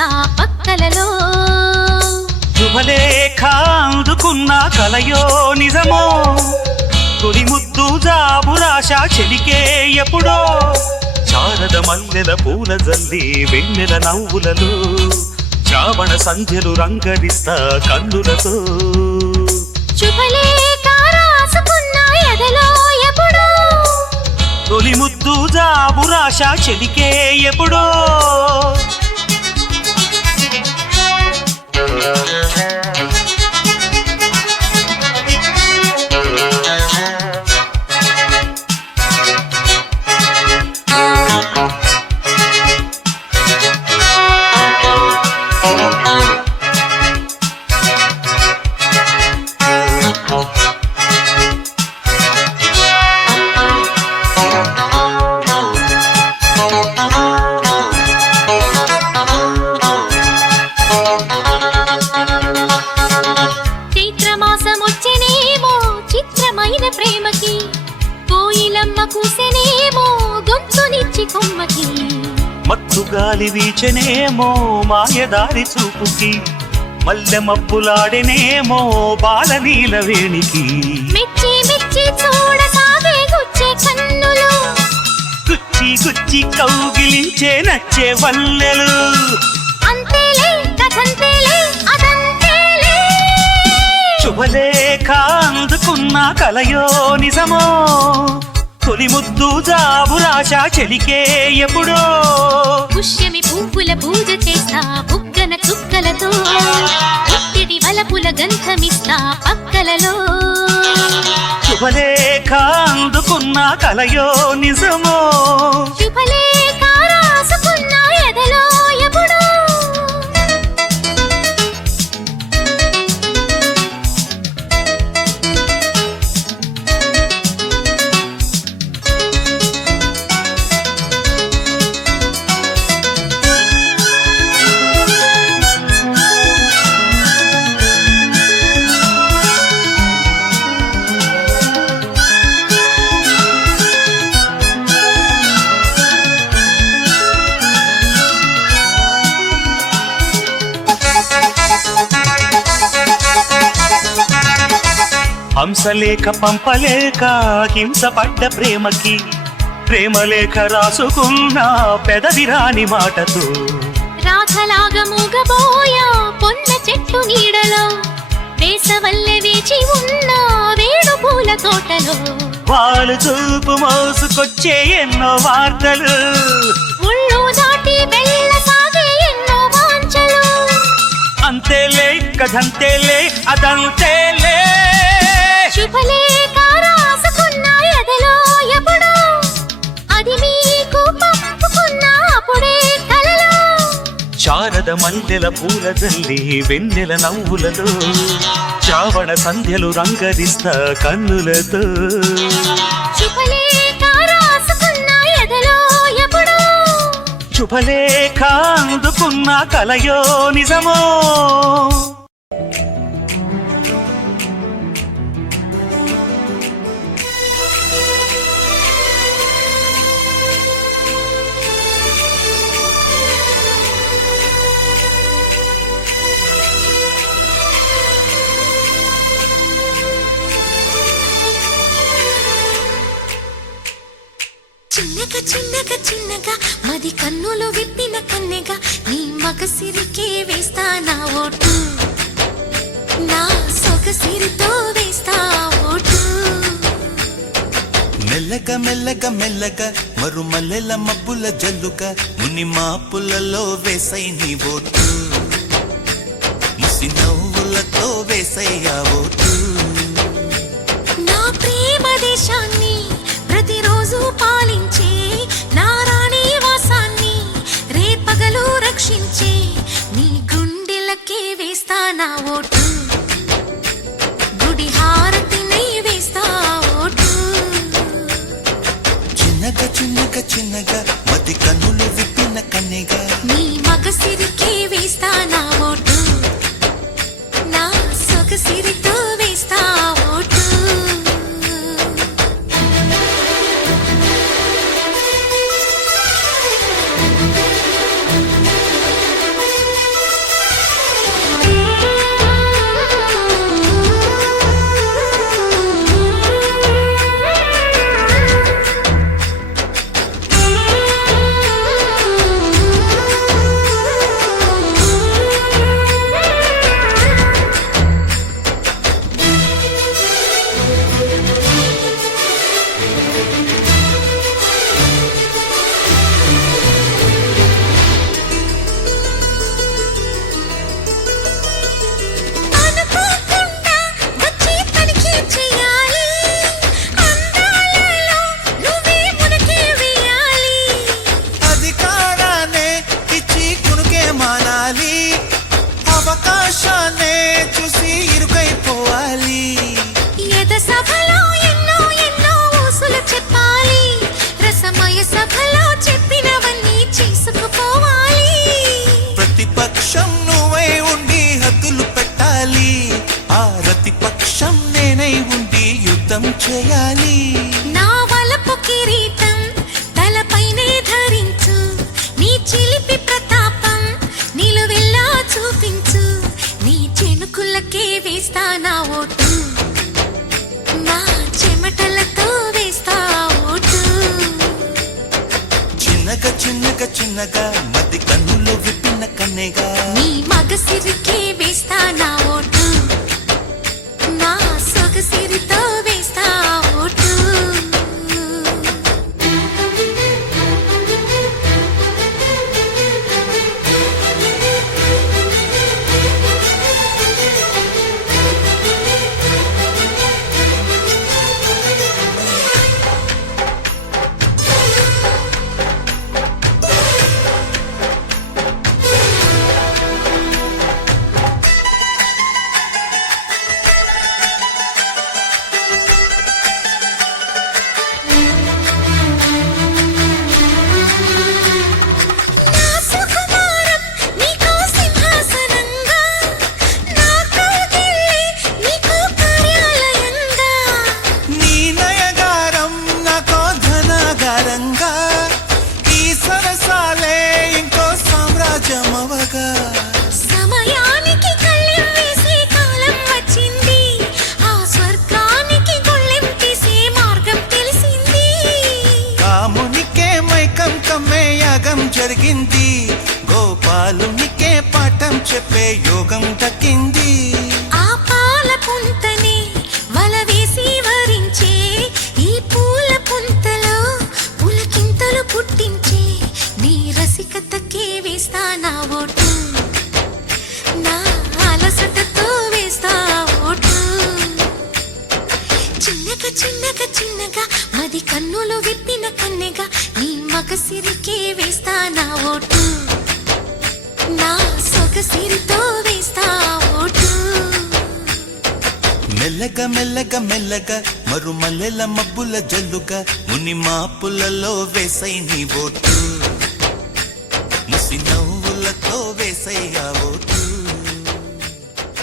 రంగరిస్తా పక్కలలో. శుభలేఖ అందుకున్న కలయో నిజమో, తొలి ముద్దు జాబు రాశ చెలికే ఎప్పుడో. శారద మల్లెల పూల జల్లి వెన్నెల నవ్వులలో, శ్రావణ సంధ్యలు రంగరిస్తా కన్నులతో. శుభలేఖ రాసుకున్న ఎదలో ఎప్పుడో, తొలి ముద్దు జాబు రాశ చెలికే ఎప్పుడో. చైత్రమాసమొచ్చెనేమో చిత్రమైన ప్రేమకి, కోయిలమ్మ కూసెనేమో గొంతునిచ్చి కొమ్మకి. మత్తు గాలి వీచెనేమో మాయదారి చూపుకి, మల్లె మబ్బులాడెనేమో బాలనీల వేణికి. మెచ్చి మెచ్చి చూడసాగే గుచ్చే కన్నులు, గుచ్చి గుచ్చి కౌగిలించే నచ్చే వల్లెలు. అంతేలే కథంతేలే అదంతేలే. శుభలేఖ అందుకున్న కలయో నిజమో, తొలి ముద్దు జాబు రాశ చెలికే ఎప్పుడో. పుష్యమి పువ్వుల పూజ చేస్తా బుగ్గన చుక్కలతో, పుట్టిడి వలపుల గంధమిస్తా పక్కలలో. శుభలేఖ అందుకున్న కలయో నిజమో, శుభలేఖ రాసుకున్న ఎదలో ఎప్పుడో. హంసలేఖ పంపలేక హింసపడ్డ ప్రేమకి, ప్రేమలేఖ రాసుకున్న పెదవిరాని మాటతో. రాధలాగా మూగబోయా పొన్న చెట్టు నీడలో, వేసవల్లె వేచి ఉన్న వేణు పూల తోటలో. వాళ్ళు చూపు మోసుకొచ్చే ఎన్నో వార్తలు, ముళ్ళు దాటి వెళ్ళసాగే ఎన్నో వాంఛలు. అంతేలే కథంతేలే అదంతేలే. శుభలేఖ రాసుకున్న ఎదలో ఎప్పుడో, అది మీకు పంపుకున్న అప్పుడే కలలో. శారద మల్లెల పూల జల్లి వెన్నెల నవ్వులతో, శ్రావణ సంధ్యలు రంగరిస్తా కన్నులతో. శుభలేఖ రాసుకున్న ఎదలో ఎప్పుడో, శుభలేఖ అందుకున్న కలయో నిజమో. చిన్నగా చిన్నగా చిన్నగా మది కన్నులు విప్పిన కన్నెగా, నీ మగసిరికే వేస్తా నా ఓటు, నా సొగసిరితో వేస్తా ఓటు. మెల్లగా మెల్లగా మెల్లగా మరుమల్లెల మబ్బుల జల్లుగా, ముని మాపులలో వేసై నీ ఓటు, ముసి నవ్వులతో వేసయ్యా ఓటు. నా ప్రేమ దేశాన్ని ప్రతిరోజు పాలించే, నా రాణి వాసాన్ని రేపగలు రక్షించే, నీ గుండెలకే వేస్తా నా ఓటు, గుడి హారతినై వేస్తా ఓటు. చిన్నగా చిన్నగా చిన్నగా మది కన్నులు విప్పిన కన్నెగా, నీ మగసిరికే వేస్తా నా ఓటు, నా సొగసిరితో వేస్తా ఓటు. ఉండాలి అవకాశాన్నే చూసి ఇరుకైపోవాలి ఎద సభలో ఎన్నో ఎన్నో ఊసులు చెప్పాలి రసమయ సభలో చెప్పినవన్నీ చేసుకుపోవాలి ప్రతిపక్షం నువ్వై ఉండి హద్దులు పెట్టాలి ఆ ప్రతిపక్షం నేనై ఉండి యుద్ధం చేయాలి నా వలపు కిరీటం తలపైనే ధరించు నీ చిలిపి ప్రతాపం నిలువెల్లా చూపించు నీ చెనుకులకే వేస్తా నా ఓటు నా చెమటలతో వేస్తా ఓటు చిన్నగా చిన్నగా చిన్నగా మధ్య కన్నులు విప్పిన కన్నెగా నీ మగసిరికే వేస్తా నా ఓటు నా సొగసిరితో వేస్తా ఓటు నా సుకుమారం నీకు సింహాసనంగా నా కౌగిలి నీకు కార్యాలయంగా నీ నయగారం నాకో ధనాగారంగా ఈ సరసాలే ఇంకో సామ్రాజ్యమవగా సమయానికి కళ్ళెం వేసే కాలం వచ్చింది ఆ స్వర్గానికి గొళ్ళెం తీసే మార్గం తెలిసింది కామునికే మైకం కమ్మే యాగం జరిగింది గోపాలునికే పాఠం చెప్పే యోగం దక్కింది ఆ పాల పుంతని వల వేసి వరించే ఈ పూల పుంతలో పులకింతలు పుట్టించే నీ రసికతకే వేస్తా నా ఓటు నా అలసటతో వేస్తా ఓటు చిన్నగా చిన్నగా చిన్నగా మది కన్నులు విప్పిన కన్నెగా నీ మగసిరికే వేస్తా నా ఓటు నా సొగసిరితో వేస్తా ఓటు మెల్లగా మెల్లగా మెల్లగా మరుమల్లెల మబ్బుల జల్లుగా ముని మాపులలో వేసై నీ ఓటు ముసి నవ్వులతో వేసయ్యా ఓటు